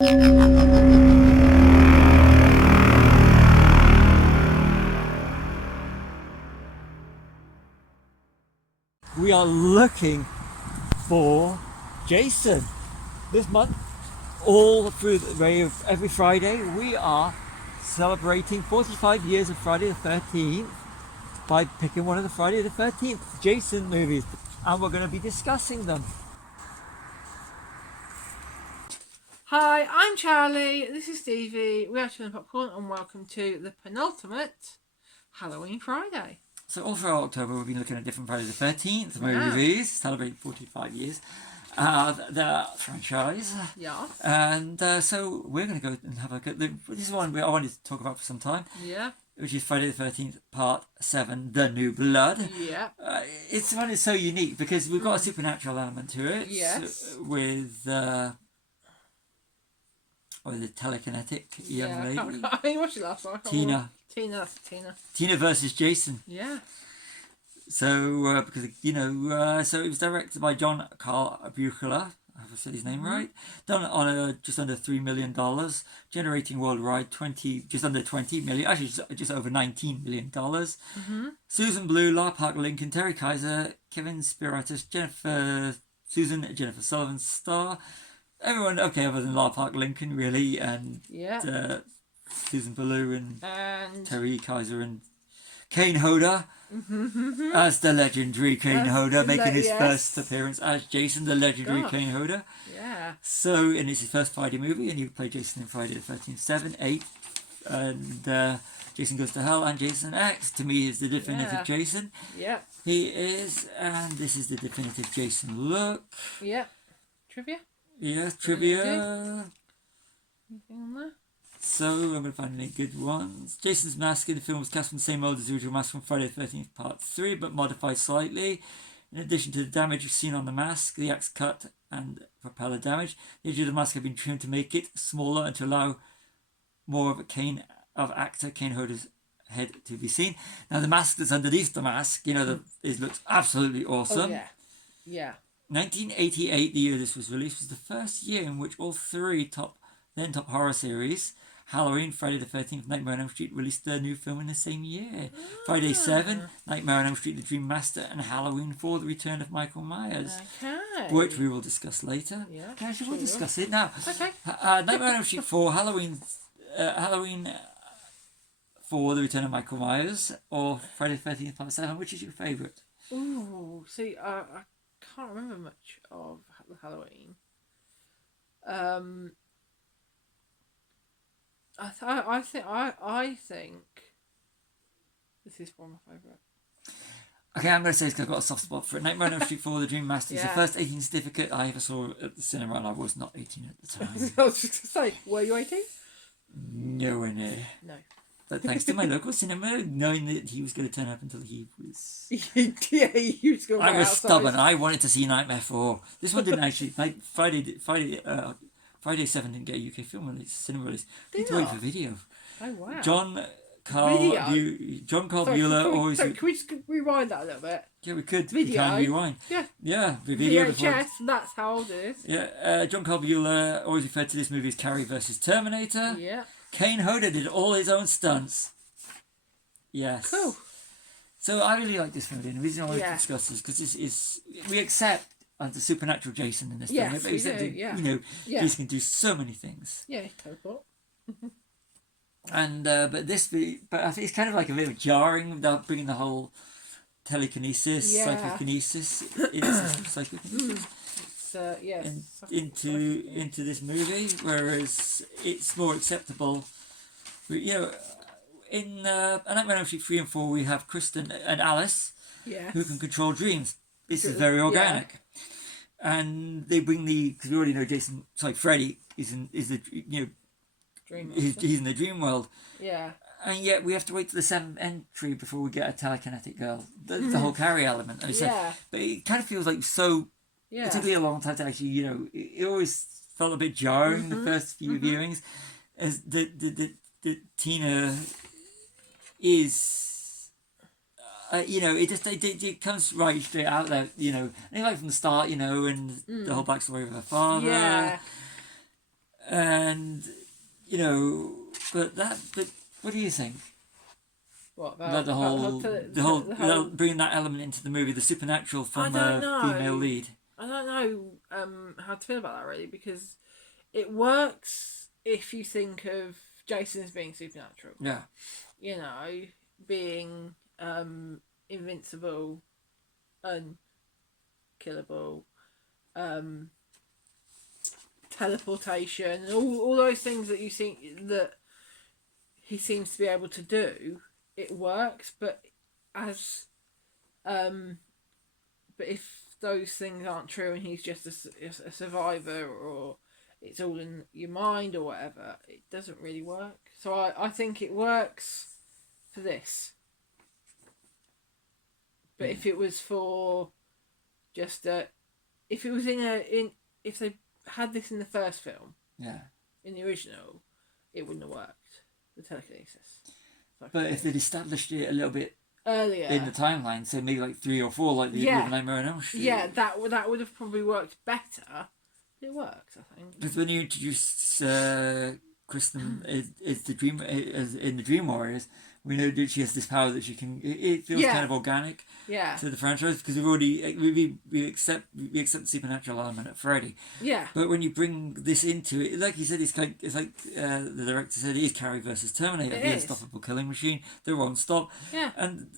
We are looking for Jason this month. All through the way of every Friday, we are celebrating 45 years of Friday the 13th by picking one of the Friday the 13th Jason movies, and we're going to be discussing them. Hi, I'm Charlie. This is Stevie. We are Chilling Popcorn, and welcome to the penultimate Halloween Friday. So all throughout October, we've been looking at different Friday the 13th movies, celebrating 45 years. The franchise. Yeah. And so we're going to go and have a look at this is one I wanted to talk about for some time. Yeah. Which is Friday the 13th, Part 7, The New Blood. Yeah. It's one that's so unique because we've got a supernatural element to it. Yes. With the telekinetic young lady. I watched it last night. Tina. Tina versus Jason. Yeah. So, because, so it was directed by John Carl Buechler. I've said his name right. Done on just under $3 million, generating worldwide just under 20 million, actually just over $19 million. Susan Blue, Lar Park Lincoln, Terry Kaiser, Kevin Spiratus, Jennifer Sullivan star. Everyone okay other than Lar Park Lincoln really, and Susan Blue and Terry Kaiser and Kane Hodder as the legendary Kane Hodder, making his first appearance as Jason, the legendary Kane Hodder. Yeah. So, and it's his first Friday movie, and he played Jason in Friday the 13th, 7, 8, and Jason Goes to Hell and Jason X, to me, is the definitive Jason. Yeah. He is, and this is the definitive Jason look. Yeah. Trivia? Yeah, trivia. Anything on there? So, I'm going to find any good ones. Jason's mask in the film was cast from the same mold as the original mask from Friday the 13th Part 3, but modified slightly. In addition to the damage seen on the mask, the axe cut and propeller damage, the edge of the mask had been trimmed to make it smaller and to allow more of actor Kane Hodder's head to be seen. Now, the mask that's underneath the mask, it looks absolutely awesome. Oh, yeah. Yeah. 1988, the year this was released, was the first year in which all three top horror series, Halloween, Friday the 13th, Nightmare on Elm Street, released their new film in the same year. Friday 7, Nightmare on Elm Street, The Dream Master, and Halloween 4, The Return of Michael Myers. Okay. Which we will discuss later. Yeah. Actually, we'll discuss it now. Okay. Nightmare on Elm Street 4, Halloween 4, The Return of Michael Myers, or Friday the 13th, Part 7. Which is your favourite? Ooh, see, I can't remember much of Halloween. I think this is one of my favourite. Okay, I'm going to say it's because I've got a soft spot for it. Nightmare on Elm Street 4, The Dream Master is the first 18 certificate I ever saw at the cinema, and I was not 18 at the time. I was just going to say, were you 18? Nowhere near. No. But thanks to my local cinema, knowing that he was going to turn up until he was... Yeah, he was going I was outside. stubborn. I wanted to see Nightmare 4. This one didn't actually... Friday 7 didn't get a UK film release, cinema release. I need to wait for video. Oh, wow. John Carl Buechler always... Can we just rewind that a little bit? Yeah, we could. Video. We can rewind. Yeah. Yeah, the video before... VHS, that's how old it is. Yeah, John Carl Buechler always referred to this movie as Carrie VS The Terminator. Yeah. Kane Hodder did all his own stunts. Yes. Cool. So I really like this movie, and the reason I want to discuss this because this is we accept the supernatural Jason in this film. Yes, we do, Jason can do so many things. Yeah, teleport. And but I think it's kind of like a bit jarring without bringing the whole telekinesis, psychokinesis, into this movie, whereas it's more acceptable. In Nightmare on Elm Street 3 and 4, we have Kristen and Alice, who can control dreams. This is very organic, and they bring because we already know Freddy he's in the dream world. Yeah. And yet we have to wait to the 7th entry before we get a telekinetic girl. The whole Carrie element. But it kind of feels like so. It took me a long time to actually, it always felt a bit jarring the first few viewings, as the Tina is, it comes right straight out there, and like from the start, and the whole backstory of her father. Yeah. and but what do you think? What About the whole bringing that element into the movie, the supernatural from I don't a know. female lead. I don't know how to feel about that really, because it works if you think of Jason as being supernatural. Yeah. You know, being invincible, unkillable, teleportation, and all those things that you think that he seems to be able to do. It works, but if those things aren't true and he's just a survivor, or it's all in your mind or whatever, it doesn't really work. So I think it works for this. But if it was for just if it was if they had this in the first film, in the original, it wouldn't have worked, the telekinesis. But if they'd established it a little bit earlier in the timeline, so maybe like 3 or 4, like the with Nightmare on Elm Street. Yeah, that would have probably worked better. It works, I think. Because when you introduce Kristen is the dream in the Dream Warriors, we know that she has this power that she can. It feels kind of organic to the franchise, because we accept the supernatural element of Freddy. Yeah. But when you bring this into it, like you said, it's like the director said, it is Carrie versus Terminator, the unstoppable killing machine. They won't stop. Yeah. And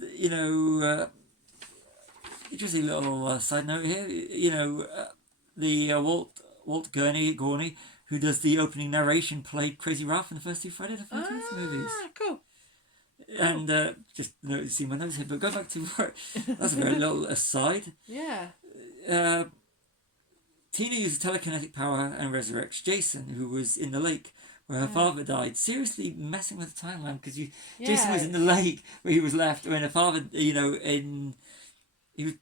just a little side note here. The Walt Gorney, who does the opening narration, played Crazy Ralph in the first 2 Friday the 13th movies. Cool. And just noticing my notes here, but go back to work. That's a very little aside. Yeah. Tina uses telekinetic power and resurrects Jason, who was in the lake where her father died. Seriously messing with the timeline, because Jason was in the lake where he was left when her father, he was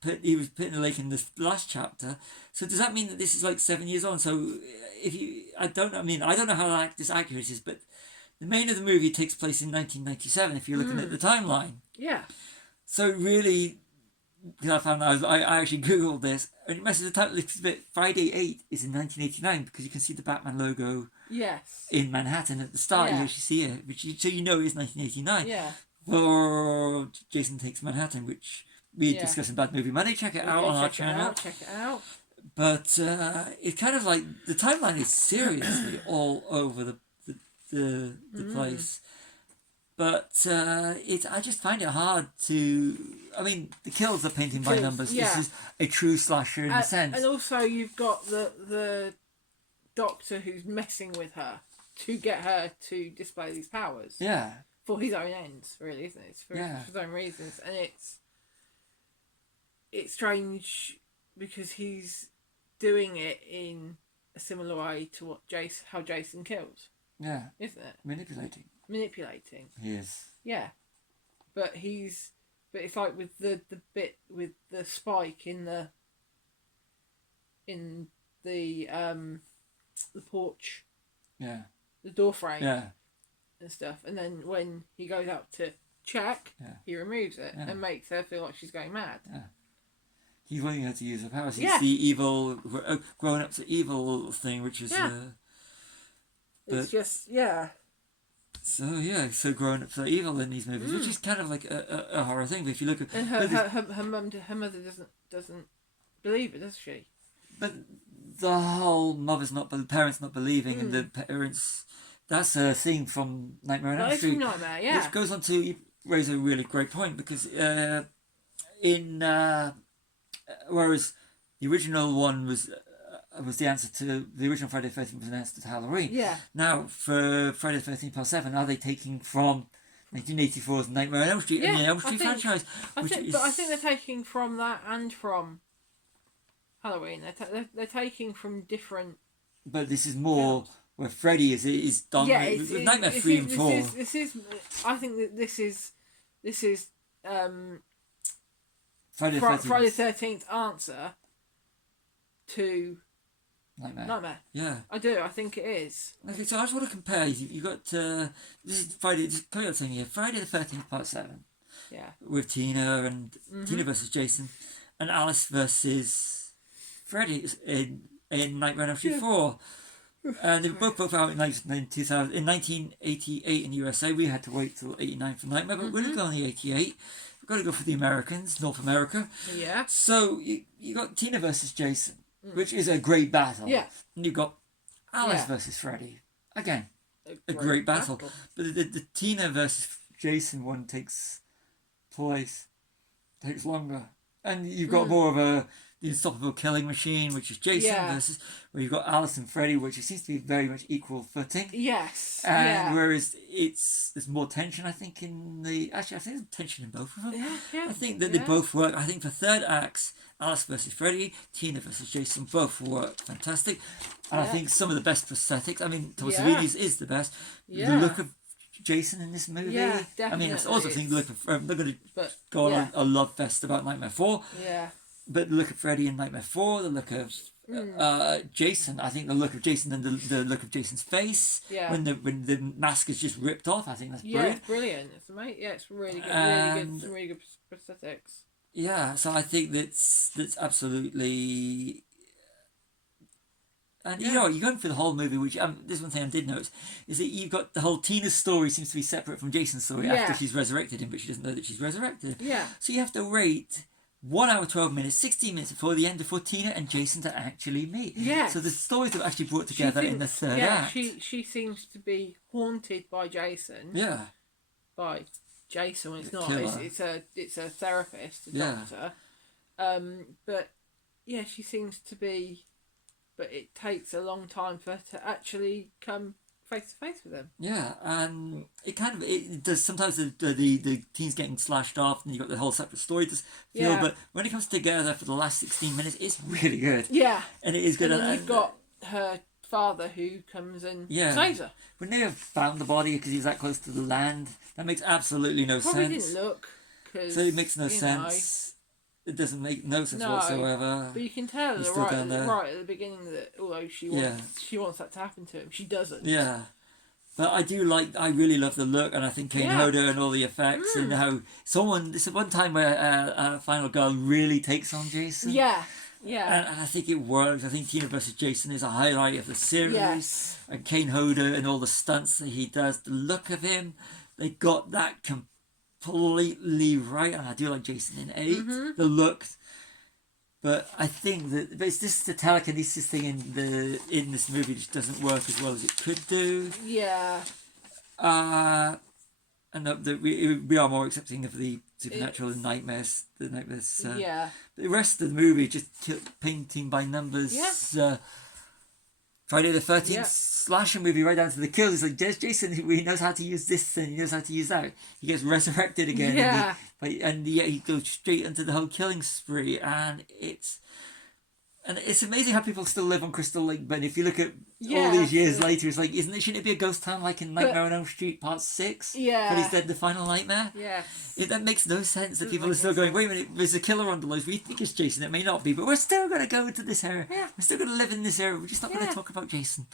put in the lake in the last chapter. So does that mean that this is like 7 years on? So I don't know how this accurate is, but the main of the movie takes place in 1997 if you're looking at the timeline. Yeah. So really, because I found out, I actually googled this, and it messes the title a little bit. Friday 8 is in 1989, because you can see the Batman logo in Manhattan at the start. You actually see it, so you know it's 1989. Yeah. For Jason Takes Manhattan, which we discussed in Bad Movie Monday. Check it out on our channel. Check it out. But it's kind of like the timeline is seriously all over the place. But I just find it hard to. I mean, the kills are painting by numbers. This is a true slasher in a sense. And also, you've got the doctor who's messing with her to get her to display these powers. Yeah. For his own ends, really, isn't it? It's for his own reasons, and it's strange because he's doing it in a similar way to how Jason kills. Yeah. Isn't it? Manipulating. He is. Yeah. But it's like with the bit with the spike in the porch. Yeah. The door frame. Yeah. And stuff. And then when he goes out to check, he removes it and makes her feel like she's going mad. Yeah. He's wanting her to use her powers. It's the evil, growing up to evil thing, which is... it's just, So growing up to evil in these movies, which is kind of like a horror thing. But if you look at... And her mother doesn't believe it, does she? But the whole parents not believing, and the parents... That's a thing from Nightmare on Elm Street. Nightmare, yeah. Which goes on to... You raise a really great point, because whereas the original one was the answer to... The original Friday the 13th was an answer to Halloween. Yeah. Now, for Friday the 13th Part 7, are they taking from 1984's Nightmare on Elm Street and the Elm Street franchise? But I think they're taking from that and from Halloween. They're taking from different... But this is more... Where Freddy is dominant. Yeah, Nightmare 3 and 4. I think that this is Friday the 13th answer to Nightmare. Yeah. I do. I think it is. Okay, so I just want to compare. You got this is Friday. Just carry on saying here. Friday the 13th Part 7. Yeah. With Tina and Tina versus Jason, and Alice versus Freddy in Nightmare on Elm Street 4. And they were both out in 1988 in the USA. We had to wait till 89 for Nightmare, but we're going to go on the 88. We've got to go for the Americans, North America. Yeah. So you got Tina versus Jason, which is a great battle. Yeah. And you've got Alice versus Freddy. Again, a great battle. But the Tina versus Jason one takes longer. And you've got more of the unstoppable killing machine, which is Jason, versus where you've got Alice and Freddy, which seems to be very much equal footing. Yes. And whereas there's more tension, I think, in the... Actually, I think there's tension in both of them. Yeah. I think that they both work. I think for third acts, Alice versus Freddy, Tina versus Jason, both work fantastic. And I think some of the best prosthetics, I mean, Thomas Savini's is the best. The look of Jason in this movie. Yeah, definitely. I mean, I also think the look of... they're going to go on a love fest about Nightmare 4. Yeah. But the look of Freddy in Nightmare 4, the look of Jason, I think the look of Jason and the look of Jason's face when the mask is just ripped off, I think that's brilliant. Yeah, it's brilliant. It's amazing. Yeah, it's really good. Some really good prosthetics. Yeah, so I think that's absolutely... And you know, you're going for the whole movie, which this one thing I did notice, is that you've got the whole Tina's story seems to be separate from Jason's story after she's resurrected him, but she doesn't know that she's resurrected. Yeah. So you have to wait 1 hour, 12 minutes, 16 minutes before the end for Tina and Jason to actually meet. Yeah. So the stories are actually brought together in the third act. Yeah, she seems to be haunted by Jason. Yeah. By Jason when it's not. It's a therapist, a doctor. But yeah, she seems to be. But it takes a long time for her to actually come face to face with him. Yeah, and it does sometimes the teens getting slashed off, and you got the whole separate story to feel. But when it comes together for the last 16 minutes, it's really good. Yeah, and it is good. And then you've got her father who comes and saves her. When they have found the body because he's that close to the land, that makes absolutely no sense. Probably didn't look. So it makes no sense. It doesn't make no sense whatsoever. But you can tell right at the beginning that although she wants that to happen to him, she doesn't. Yeah. But I really love the look, and I think Kane Hodder and all the effects, and how this is one time where a final girl really takes on Jason. Yeah. And I think it works. I think Tina versus Jason is a highlight of the series. Yes. And Kane Hodder and all the stunts that he does, the look of him, they got that completely right, and I do like Jason in 8, the look, but I think that it's just the telekinesis thing in this movie just doesn't work as well as it could do. Yeah. And we are more accepting of the supernatural and nightmares. Yeah. The rest of the movie just painting by numbers. Yeah. Friday the 13th slasher movie right down to the kills. It's like Jason, he knows how to use this and he knows how to use that. He gets resurrected again. Yeah. And he goes straight into the whole killing spree. And it's amazing how people still live on Crystal Lake. But if you look at all these years later, it's like, shouldn't it be a ghost town like in Nightmare on Elm Street Part 6? Yeah. But he's dead, the final nightmare? Yes. That makes no sense that people are still going, wait a minute, there's a killer on the loose. We think it's Jason. It may not be, but we're still going to go into this area. Yeah. We're still going to live in this area. We're just not going to talk about Jason.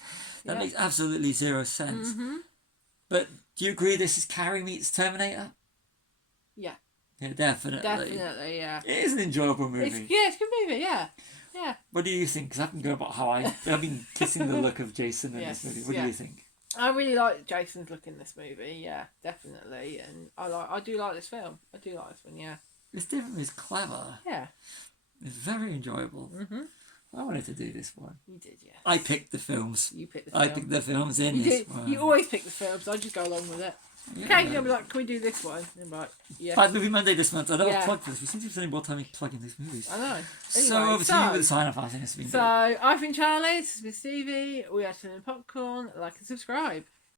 That makes absolutely zero sense. But do you agree this is Carrie meets Terminator? Yeah. Yeah, definitely. Definitely, yeah. It is an enjoyable movie. It's a good movie, yeah. Yeah. What do you think? Because I've been going about how I've been kissing the look of Jason in this movie. What do you think? I really like Jason's look in this movie. Yeah, definitely, and I do like this film. I do like this one. Yeah. This film is clever. Yeah. It's very enjoyable. I wanted to do this one. You did, yeah. I picked the films. You picked the films. I picked the films in this one. You always pick the films. I just go along with it. Yeah. Okay, you'll be like, can we do this one? And I'm like, yeah. Bad Movie Monday this month. I don't plug this. We seem to be spending more time plugging these movies. I know. Anyway, so over to you with the sign off. I think it's been good. I've been Charlie. This has been Stevie. We are Cinnamon Popcorn. Like and subscribe.